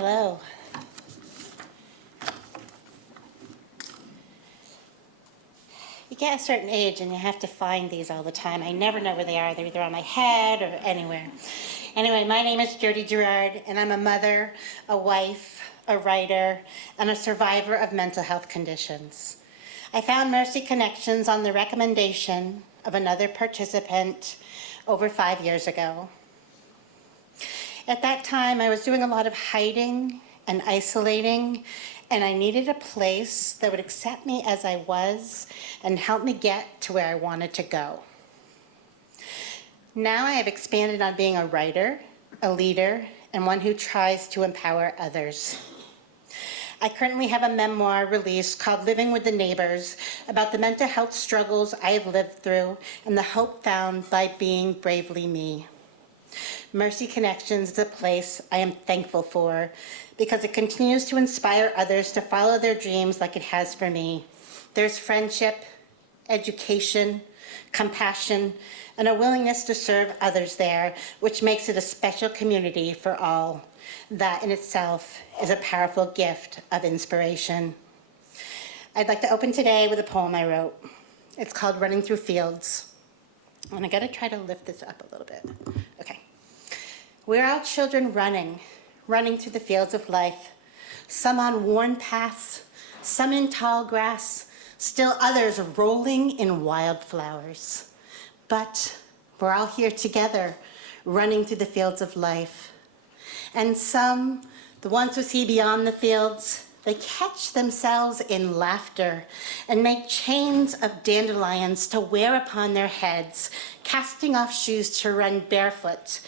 Hello. You get a certain age and you have to find these all the time. I never know where they are. They're either on my head or anywhere. Anyway, my name is Jodi Girouard, and I'm a mother, a wife, a writer, and a survivor of mental health conditions. I found Mercy Connections on the recommendation of another participant over 5 years ago. At that time, I was doing a lot of hiding and isolating, and I needed a place that would accept me as I was and help me get to where I wanted to go. Now I have expanded on being a writer, a leader, and one who tries to empower others. I currently have a memoir released called Living with the Neighbors about the mental health struggles I have lived through and the hope found by being bravely me. Mercy Connections is a place I am thankful for because it continues to inspire others to follow their dreams like it has for me. There's friendship, education, compassion, and a willingness to serve others there, which makes it a special community for all. That in itself is a powerful gift of inspiration. I'd like to open today with a poem I wrote. It's called Running Through Fields. And I gotta try to lift this up a little bit. Okay. We're all children running through the fields of life. Some on worn paths, some in tall grass, still others rolling in wildflowers. But we're all here together, running through the fields of life. And some, the ones who see beyond the fields, they catch themselves in laughter and make chains of dandelions to wear upon their heads, casting off shoes to run barefoot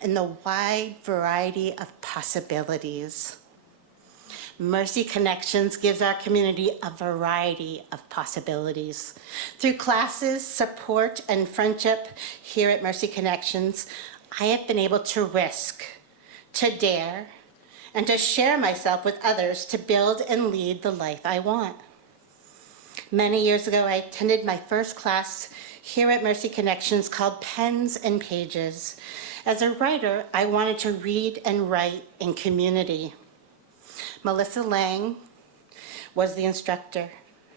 in the wide variety of possibilities. Mercy Connections gives our community a variety of possibilities. Through classes, support, and friendship here at Mercy Connections, I have been able to risk, to dare, and to share myself with others to build and lead the life I want. Many years ago, I attended my first class here at Mercy Connections called Pens and Pages. As a writer, I wanted to read and write in community. Melissa Lang was the instructor,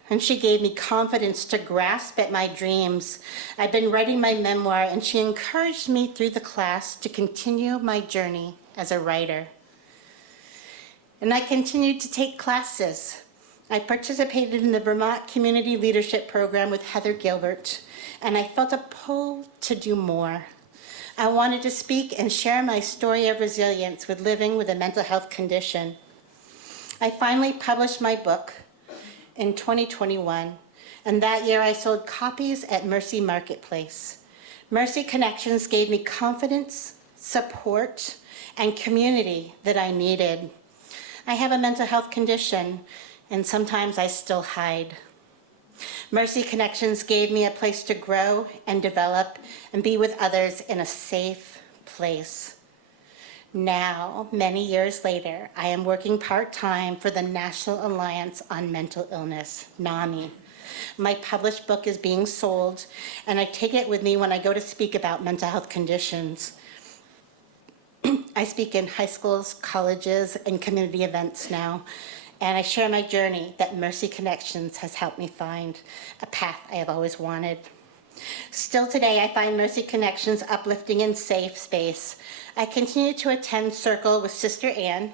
and she gave me confidence to grasp at my dreams. I've been writing my memoir, and she encouraged me through the class to continue my journey as a writer. And I continued to take classes. I participated in the Vermont Community Leadership Program with Heather Gilbert, and I felt a pull to do more. I wanted to speak and share my story of resilience with living with a mental health condition. I finally published my book in 2021, and that year I sold copies at Mercy Marketplace. Mercy Connections gave me confidence, support, and community that I needed. I have a mental health condition, and sometimes I still hide. Mercy Connections gave me a place to grow and develop and be with others in a safe place. Now, many years later, I am working part-time for the National Alliance on Mental Illness, NAMI. My published book is being sold, and I take it with me when I go to speak about mental health conditions. I speak in high schools, colleges, and community events now, and I share my journey that Mercy Connections has helped me find a path I have always wanted. Still today, I find Mercy Connections uplifting and safe space. I continue to attend Circle with Sister Ann.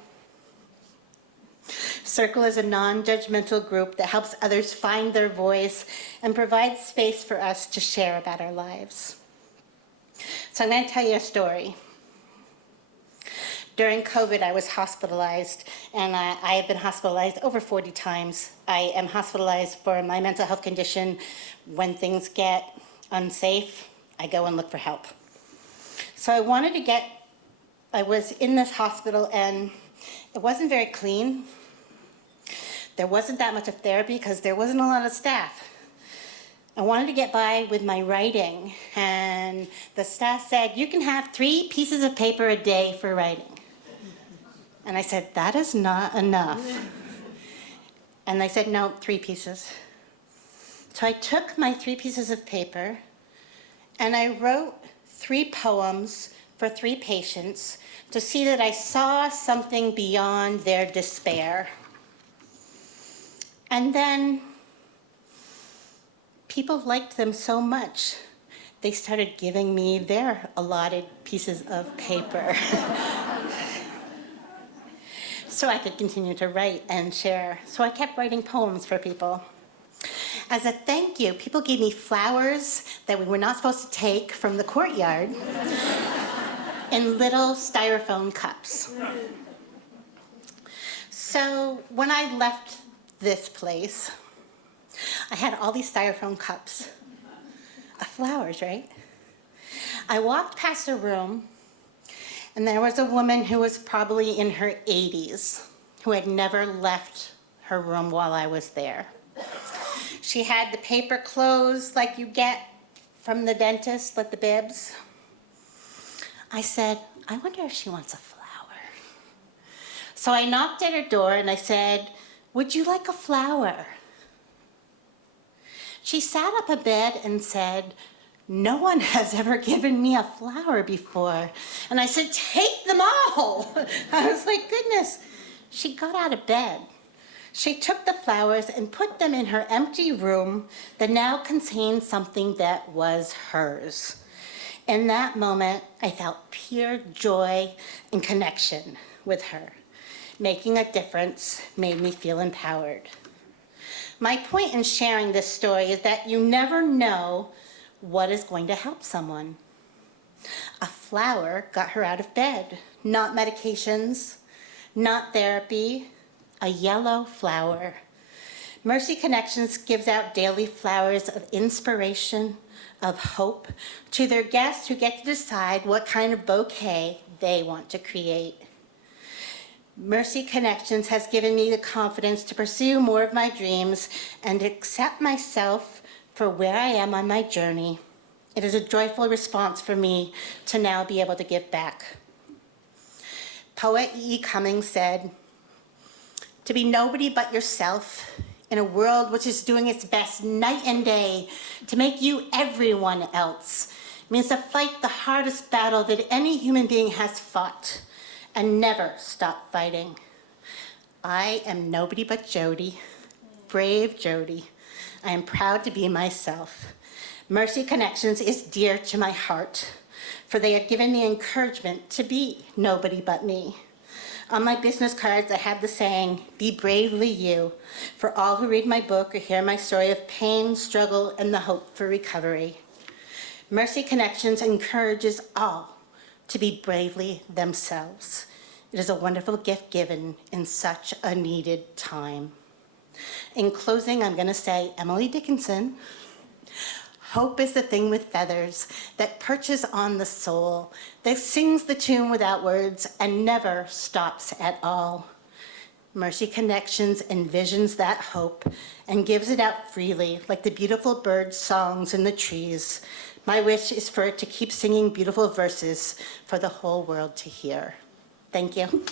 Circle is a non-judgmental group that helps others find their voice and provides space for us to share about our lives. So I'm going to tell you a story. During COVID, I was hospitalized, and I have been hospitalized over 40 times. I am hospitalized for my mental health condition. When things get unsafe, I go and look for help. So I was in this hospital, and it wasn't very clean. There wasn't that much of therapy because there wasn't a lot of staff. I wanted to get by with my writing, and the staff said, you can have 3 pieces of paper a day for writing. And I said, that is not enough. And they said, no, 3 pieces. So I took my 3 pieces of paper and I wrote 3 poems for 3 patients to see that I saw something beyond their despair. And then people liked them so much, they started giving me their allotted pieces of paper so I could continue to write and share. So I kept writing poems for people. As a thank you, people gave me flowers that we were not supposed to take from the courtyard in little styrofoam cups. So when I left this place, I had all these styrofoam cups of flowers, right? I walked past a room, and there was a woman who was probably in her 80s, who had never left her room while I was there. She had the paper clothes like you get from the dentist, like the bibs. I said, I wonder if she wants a flower. So I knocked at her door and I said, would you like a flower? She sat up a bit and said, no one has ever given me a flower before. And I said, take them all. I was like, goodness. She got out of bed. She took the flowers and put them in her empty room that now contained something that was hers. In that moment, I felt pure joy and connection with her. Making a difference made me feel empowered. My point in sharing this story is that you never know what is going to help someone. A flower got her out of bed, not medications, not therapy, a yellow flower. Mercy Connections gives out daily flowers of inspiration, of hope, to their guests who get to decide what kind of bouquet they want to create. Mercy Connections has given me the confidence to pursue more of my dreams and accept myself for where I am on my journey. It is a joyful response for me to now be able to give back. Poet E. Cummings said, to be nobody but yourself in a world which is doing its best night and day to make you everyone else means to fight the hardest battle that any human being has fought and never stop fighting. I am nobody but Jodi, brave Jodi. I am proud to be myself. Mercy Connections is dear to my heart, for they have given me encouragement to be nobody but me. On my business cards, I have the saying, be bravely you, for all who read my book or hear my story of pain, struggle, and the hope for recovery. Mercy Connections encourages all to be bravely themselves. It is a wonderful gift given in such a needed time. In closing, I'm going to say, Emily Dickinson, hope is the thing with feathers that perches on the soul, that sings the tune without words and never stops at all. Mercy Connections envisions that hope and gives it out freely, like the beautiful bird songs in the trees. My wish is for it to keep singing beautiful verses for the whole world to hear. Thank you.